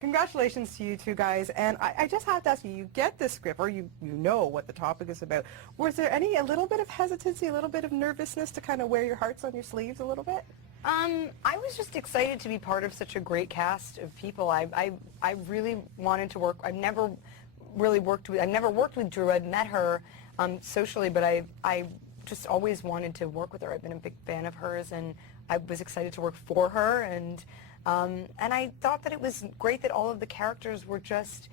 Congratulations to you two guys, and I just have to ask you, you get this script, or you know what the topic is about. Was there a little bit of hesitancy, a little bit of nervousness to kind of wear your hearts on your sleeves a little bit? I was just excited to be part of such a great cast of people. I really wanted to work. I've never worked with Drew. I've met her socially, but I just always wanted to work with her. I've been a big fan of hers, and I was excited to work for her, and I thought that it was great that all of the characters were just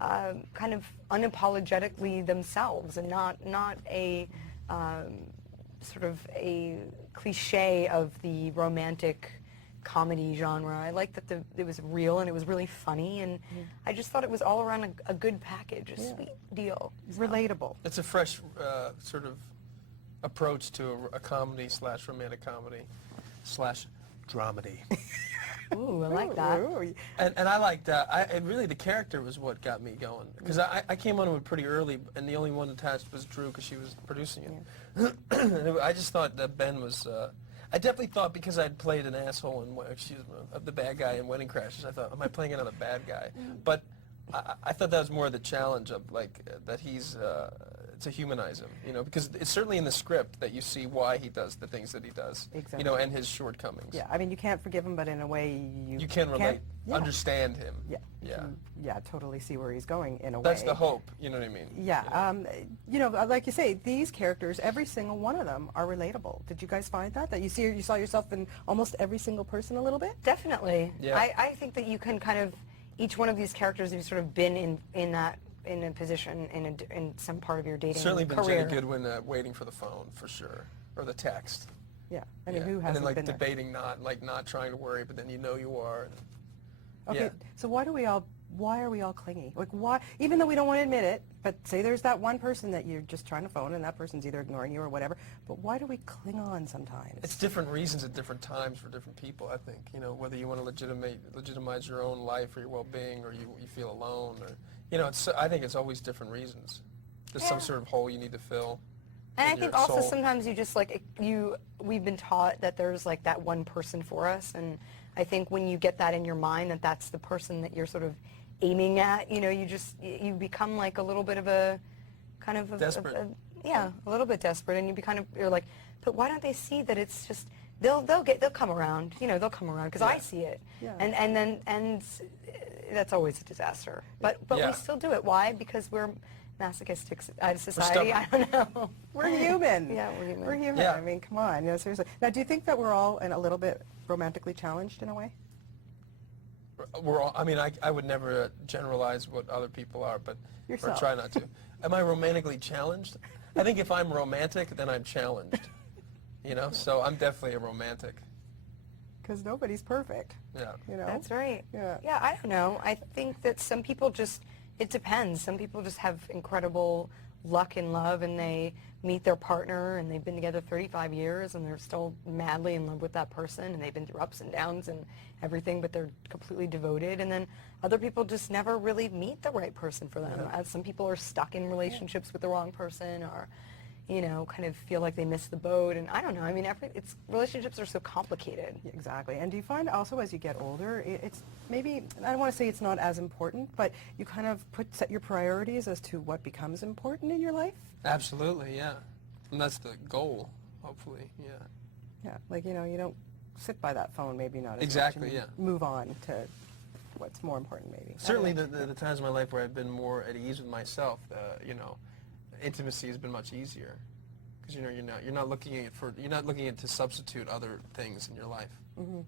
kind of unapologetically themselves, and not a sort of a cliche of the romantic comedy genre. I liked that it was real and it was really funny, and I just thought it was all around a good package, a sweet deal. So. Relatable. It's a fresh sort of approach to a comedy slash romantic comedy slash dramedy. Ooh, I like that. Ooh. And I liked that. And really, the character was what got me going. Because I came onto it pretty early, and the only one attached was Drew, because she was producing it. Yeah. I just thought that Ben was... I definitely thought, because I'd played an asshole in the bad guy in Wedding Crashers, I thought, am I playing another bad guy? But I thought that was more the challenge of, like, that he's... to humanize him, you know, because it's certainly in the script that you see why he does the things that he does, exactly. You know, and his shortcomings. Yeah, I mean, you can't forgive him, but in a way you can relate, yeah. understand him. Yeah, yeah, yeah, totally see where he's going in a way. That's the hope, you know what I mean? Yeah, you know, like you say, these characters, every single one of them are relatable. Did you guys find that you saw yourself in almost every single person a little bit? Definitely. Yeah. I think that you can kind of, each one of these characters, you've sort of been in a position in some part of your dating Certainly career. been Jenny Goodwin waiting for the phone, for sure, or the text. Yeah, I mean, who hasn't and then, like, been debating not trying to worry, but then you know you are. Okay, yeah. So why are we all clingy? Like, why, even though we don't want to admit it, but say there's that one person that you're just trying to phone and that person's either ignoring you or whatever, but why do we cling on sometimes? It's different reasons at different times for different people, I think. You know, whether you want to legitimize your own life or your well-being, or you feel alone, or, you know, I think it's always different reasons. There's some sort of hole you need to fill. And I think also soul. sometimes you just, like, we've been taught that there's, like, that one person for us, and I think when you get that in your mind, that that's the person that you're sort of aiming at, you know, you become like a little bit of a kind of desperate. A little bit desperate, and you're like, but why don't they see that it's just they'll come around, you know, they'll come around because I see it, and that's always a disaster. But we still do it. Why? Because we're masochistic society. I don't know. We're human. Yeah, we're human. We're human. Yeah. I mean, come on. You know, seriously. Now, do you think that we're all a little bit romantically challenged in a way? We're all, I mean, I would never generalize what other people are, but Yourself. or try not to. Am I romantically challenged? I think if I'm romantic, then I'm challenged. You know, so I'm definitely a romantic. Because nobody's perfect. Yeah. You know? That's right. Yeah. Yeah, I don't know. I think that some people just, it depends. Some people just have incredible luck in love, and they meet their partner, and they've been together 35 years, and they're still madly in love with that person, and they've been through ups and downs and everything, but they're completely devoted. And then other people just never really meet the right person for them. As some people are stuck in relationships with the wrong person, or, you know, kind of feel like they missed the boat. And I don't know. I mean, relationships are so complicated. Yeah, exactly. And do you find also as you get older, it's maybe, I don't want to say it's not as important, but you kind of set your priorities as to what becomes important in your life? Absolutely, yeah. And that's the goal, hopefully, yeah. Yeah, like, you know, you don't sit by that phone, maybe not as Exactly, much, and yeah. move on to what's more important, maybe. Certainly the times in my life where I've been more at ease with myself, you know, intimacy has been much easier. Because, you know, you're not looking at to substitute other things in your life. Mm-hmm.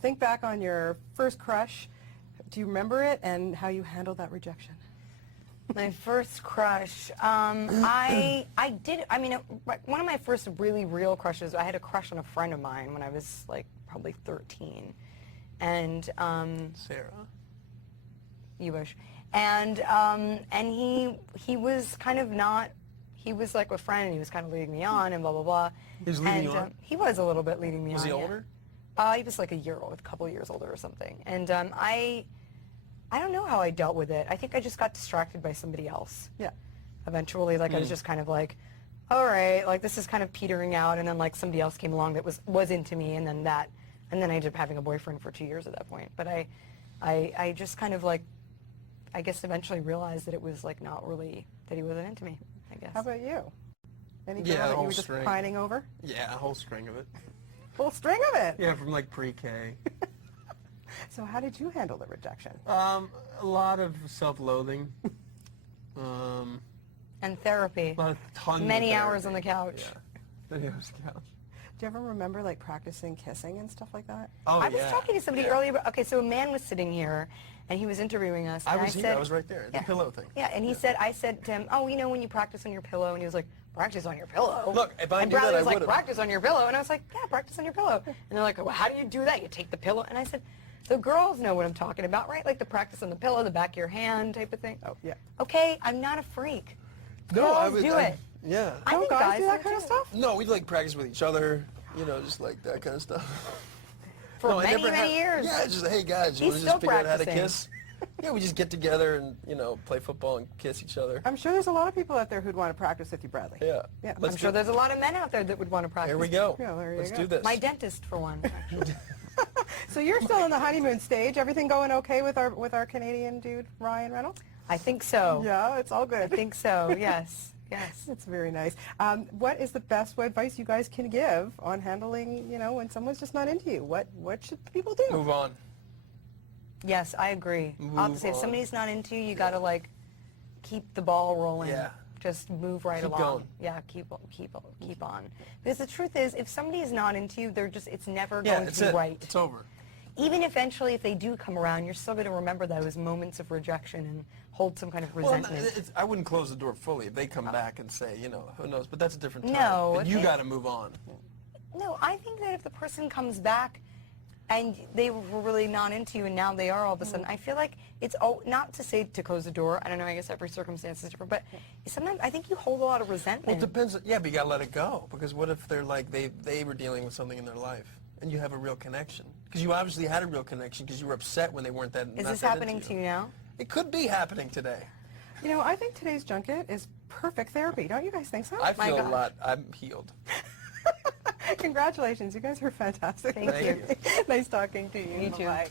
Think back on your first crush. Do you remember it and how you handled that rejection? My first crush, I mean, one of my first really real crushes, I had a crush on a friend of mine when I was, like, probably 13. And, Sarah? You wish. And he was kind of not, he was like a friend, and he was kind of leading me on, and blah, blah, blah. He was leading you on? He was a little bit leading me on. Was he yeah. older? He was like a couple years older or something. And I don't know how I dealt with it. I think I just got distracted by somebody else. Yeah. Eventually, like, I was just kind of like, all right, like, this is kind of petering out, and then, like, somebody else came along that was into me, and then I ended up having a boyfriend for 2 years at that point. But I just kind of like, I guess eventually realized that it was like not really, that he wasn't into me, I guess. How about you? Any girl Yeah, the that you whole were just string. pining over? Yeah, a whole string of it. Full string of it. Yeah, from like pre-K. So how did you handle the rejection? A lot of self-loathing. And therapy. Tons Many of hours on the therapy. couch. Yeah. Many hours on the couch. Do you ever remember like practicing kissing and stuff like that? Oh, I was yeah. talking to somebody Yeah. earlier. Okay, so a man was sitting here, and he was interviewing us. I and was here. said, I was right there. The Yeah. pillow thing. Yeah, and he said, I said to him, oh, you know when you practice on your pillow? And he was like, practice on your pillow? Look, if I and knew Bradley that, I was like, would've. practice on your pillow. And I was like, yeah, practice on your pillow. And they're like, well, how do you do that? You take the pillow. And I said, so girls know what I'm talking about, right? Like the practice on the pillow, the back of your hand type of thing. Oh, yeah. Okay, I'm not a freak. No, Girls I would do it. Yeah. I Don't think guys do that do kind of too. stuff? No, we'd like practice with each other. You know, just like that kind of stuff. For No, I many, never many years. Yeah, just hey guys, you He's want to still just figure out how to practicing. kiss? Yeah, we just get together and play football and kiss each other. I'm sure there's a lot of people out there who'd want to practice with you, Bradley. Yeah. Yeah. Let's I'm sure do- there's a lot of men out there that would want to practice. Here we go. Yeah, there you Let's go. do this. My dentist, for one, actually. So you're still in the honeymoon stage. Everything going okay with our Canadian dude, Ryan Reynolds? I think so. Yeah, it's all I good. think so, yes. Yes. It's very nice. What is the best advice you guys can give on handling, when someone's just not into you? What should people do? Move on. Yes, I agree. I'll have to say, if Move on. somebody's not into you, you got to, like, keep the ball rolling. Yeah. Just move right Keep along. going. Yeah, keep on. Because the truth is, if somebody is not into you, it's never Yeah, going it's to be it. right. It's over. Even eventually, if they do come around, you're still going to remember those moments of rejection and hold some kind of Well, resentment. I wouldn't close the door fully. If they come back and say, who knows? But that's a different time. No, But if you they- got to move on. No, I think that if the person comes back and they were really not into you and now they are all of a sudden, I feel like it's not to say to close the door. I don't know, I guess every circumstance is different, but sometimes I think you hold a lot of resentment. Well, it depends. Yeah, but you got to let it go. Because what if they're like, they were dealing with something in their life and you have a real connection? Because you obviously had a real connection because you were upset when they weren't that Is not this that happening into to you now? It could be happening today. I think today's junket is perfect therapy. Don't you guys think so? I My feel a gosh. lot. I'm healed. Congratulations. You guys are fantastic. Thank you. Nice talking to you. You too. Bye-bye.